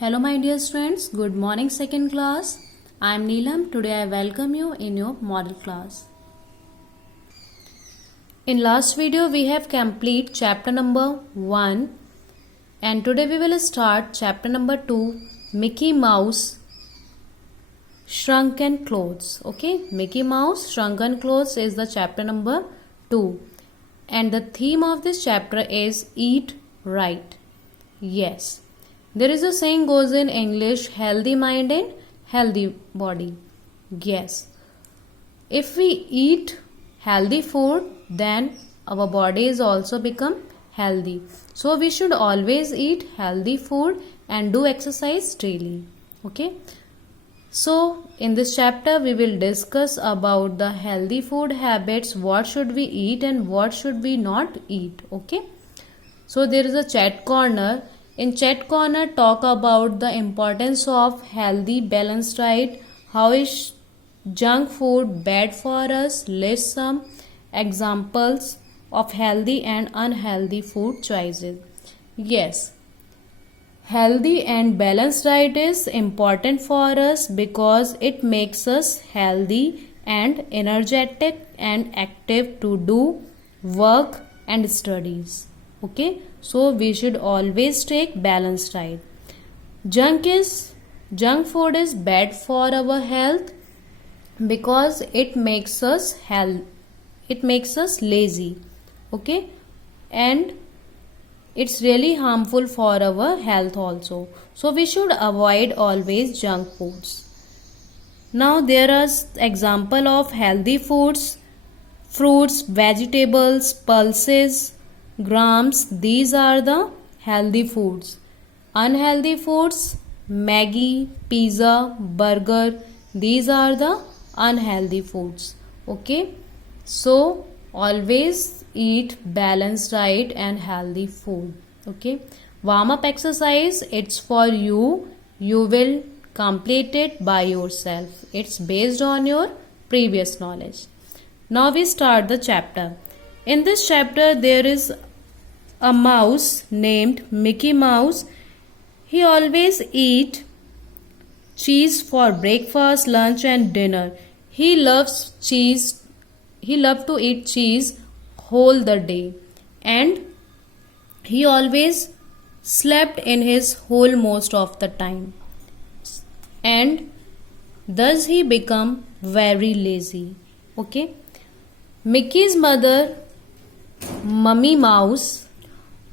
Hello my dear students, good morning second class. I am Neelam. Today I welcome you in your model class. In last video we have complete chapter number 1 and today we will start chapter number 2, Mickey Mouse Shrunken Clothes. Okay, Mickey Mouse Shrunken Clothes is the chapter number 2 and the theme of this chapter is Eat Right. Yes. There is a saying goes in English, healthy mind and healthy body. Yes. If we eat healthy food, then our body is also become healthy. So we should always eat healthy food and do exercise daily. Okay. So in this chapter we will discuss about the healthy food habits, what should we eat and what should we not eat. Okay. So there is a chat corner. In chat corner, talk about the importance of healthy balanced diet. How is junk food bad for us? List some examples of healthy and unhealthy food choices. Yes, healthy and balanced diet is important for us because it makes us healthy and energetic and active to do work and studies. Okay, so we should always take balanced diet. Junk food is bad for our health because it makes us lazy. Okay, and it's really harmful for our health also. So we should avoid always junk foods. Now there are example of healthy foods: fruits, vegetables, pulses, grams. These are the healthy foods. Unhealthy foods: Maggi, pizza, burger. These are the unhealthy foods. Okay, so always eat balanced diet and healthy food. Okay, warm up exercise, it's for you. You will complete it by yourself. It's based on your previous knowledge. Now we start the chapter. In this chapter there is a mouse named Mickey Mouse. He always eat cheese for breakfast, lunch and dinner. He loves cheese. He loves to eat cheese whole the day and he always slept in his hole most of the time and thus he become very lazy. Okay, Mickey's mother, Mummy Mouse,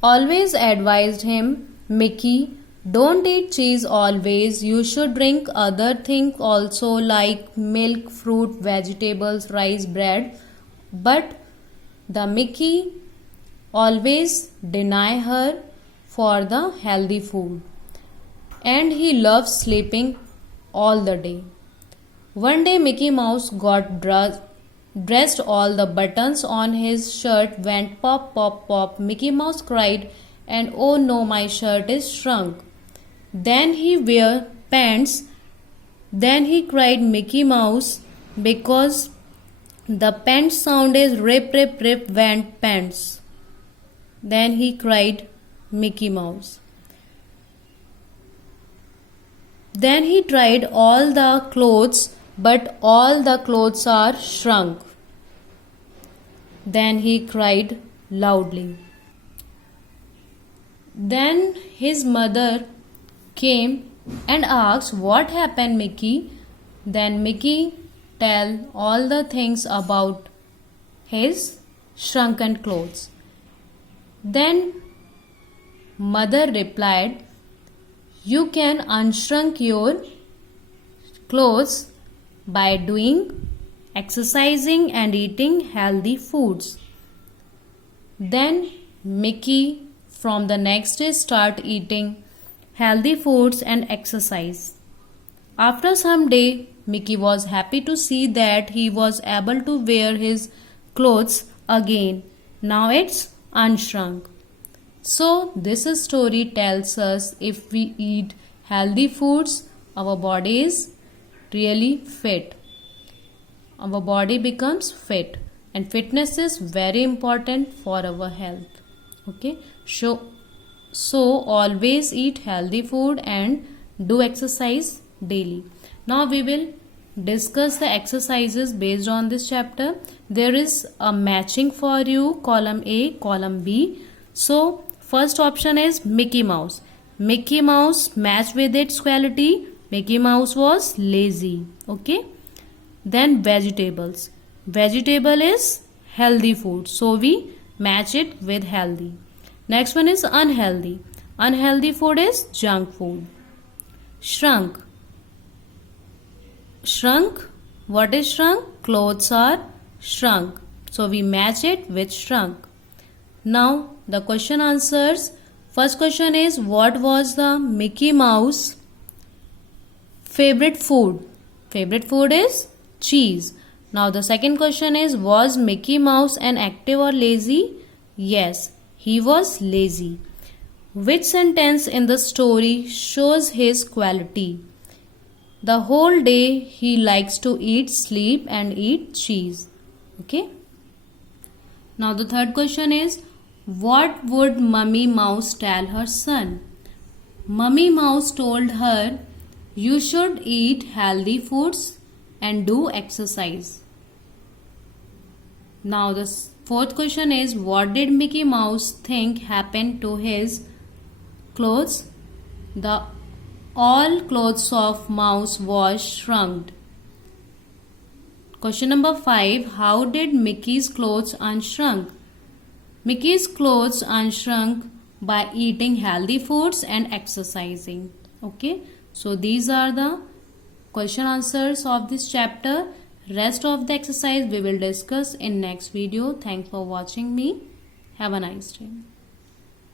always advised him, Mickey, don't eat cheese always. You should drink other things also like milk, fruit, vegetables, rice, bread. But the Mickey always deny her for the healthy food. And he loves sleeping all the day. One day Mickey Mouse got dressed, all the buttons on his shirt went pop, pop, pop. Mickey Mouse cried and oh no, my shirt is shrunk. Then he wear pants. Then he cried Mickey Mouse because the pants sound is rip, rip, rip went pants. Then he cried Mickey Mouse. Then he tried all the clothes, but all the clothes are shrunk. Then he cried loudly. Then his mother came and asked, what happened, Mickey? Then Mickey tell all the things about his shrunken clothes. Then mother replied, you can unshrunk your clothes by doing exercising and eating healthy foods. Then Mickey from the next day start eating healthy foods and exercise. After some day, Mickey was happy to see that he was able to wear his clothes again. Now it's unshrunk. So this story tells us if we eat healthy foods, our body is really fit. Our body becomes fit and fitness is very important for our health. Okay, so always eat healthy food and do exercise daily. Now we will discuss the exercises based on this chapter. There is a matching for you, column A, column B. So first option is Mickey Mouse. Mickey Mouse matched with its quality. Mickey Mouse was lazy. Okay. Then vegetables. Vegetable is healthy food. So we match it with healthy. Next one is unhealthy. Unhealthy food is junk food. Shrunk. Shrunk. What is shrunk? Clothes are shrunk. So we match it with shrunk. Now the question answers. First question is, what was the Mickey Mouse favorite food? Favorite food is cheese. Now the second question is, was Mickey Mouse an active or lazy? Yes, he was lazy. Which sentence in the story shows his quality? The whole day he likes to eat, sleep and eat cheese. Okay. Now the third question is, what would Mummy Mouse tell her son? Mummy Mouse told her, you should eat healthy foods and do exercise. Now the fourth question is, what did Mickey Mouse think happened to his clothes? The all clothes of Mouse was shrunk. Question number 5. How did Mickey's clothes unshrunk? Mickey's clothes unshrunk by eating healthy foods and exercising. Okay. So these are the question answers of this chapter. Rest of the exercise we will discuss in next video. Thanks for watching me. Have a nice day.